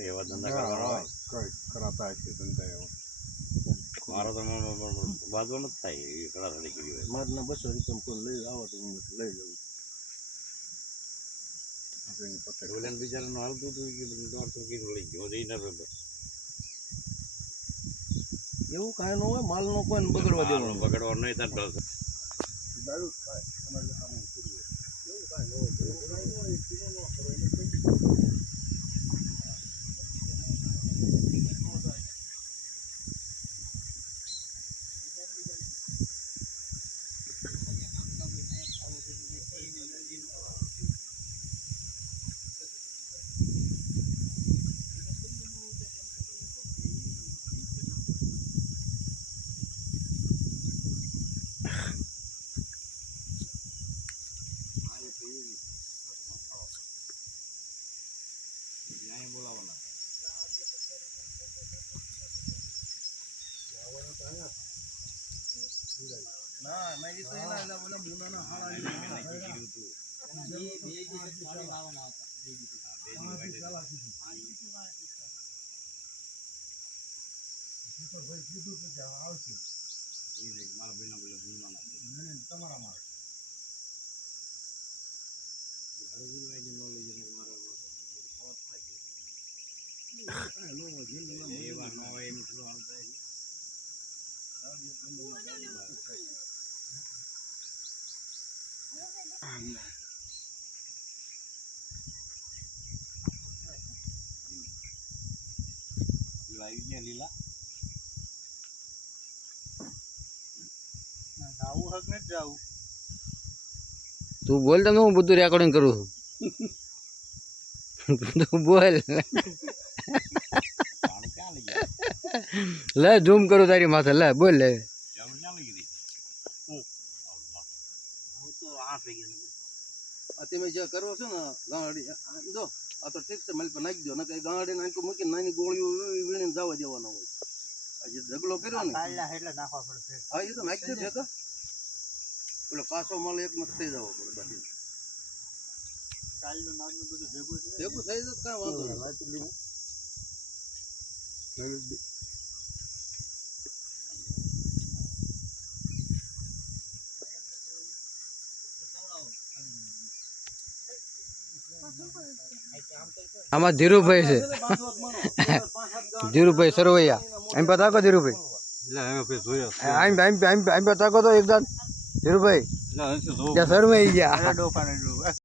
એવા ધંધા કરવાના કરાતા છે ધંધા એવા મારો તો બાજુ ન થાય એ કડાથડી કરી હોય મારના 200 રૂપિયા કોઈ લઈ આવો તો હું લઈ લઉં ઓલેન બિચારાનું હાલતું હતું કે 150 કિલો લઈ ગયો જઈને એવું કાંઈ ન હોય માલનો કોઈ બગડવા દેવાનો બગડવા નહીં તાર દારૂ ખાય અમારે કામ કરીએ એવું કાંઈ ન હોય ના ના એ તો એના ઓલા મુનાના હાળા એ બે દિવસ પાણી લાવવાના હતા બે દિવસ ભાઈ કીધું તો કે આવશે એ મારા બેના બોલે મુનાના નહીં તમારા મારે હરવી વાજી નો લઈ જને મારા बहुत થાય નો જે એ વાર નો એમ શું હાલતા છે લાઈવ લીલા ના જાવું હક ને જાવું તું બોલ તો હું બધું રેકોર્ડિંગ કરું તું બોલ લે ઝૂમ કરું તારી માથે લે બોલ લે તમે જે કરો છો ને ગાડી જો આ તો ઠીક છે મલ પર નાખી દો ને કઈ ગાડી નાખી મૂકીને નાની ગોળીઓ વીણીને જવા દેવાનો હોય આજે ઢગલો કર્યો ને કાળલા એટલે નાખવા પડે હા એ તો નાખી દે તો પેલો કાસો માલ એક મત થઈ જવો પડે બાકી કાળનું નાગનું બધું ભેગું થઈ જત કાંઈ વાંધો નહીં લાચલી આમાં ધીરુભાઈ છે ધીરુભાઈ સરવૈયા એમ પતા કો ધીરુભાઈ એમ પતા કો તો એકદમ ધીરુભાઈ ત્યાં સરવૈયા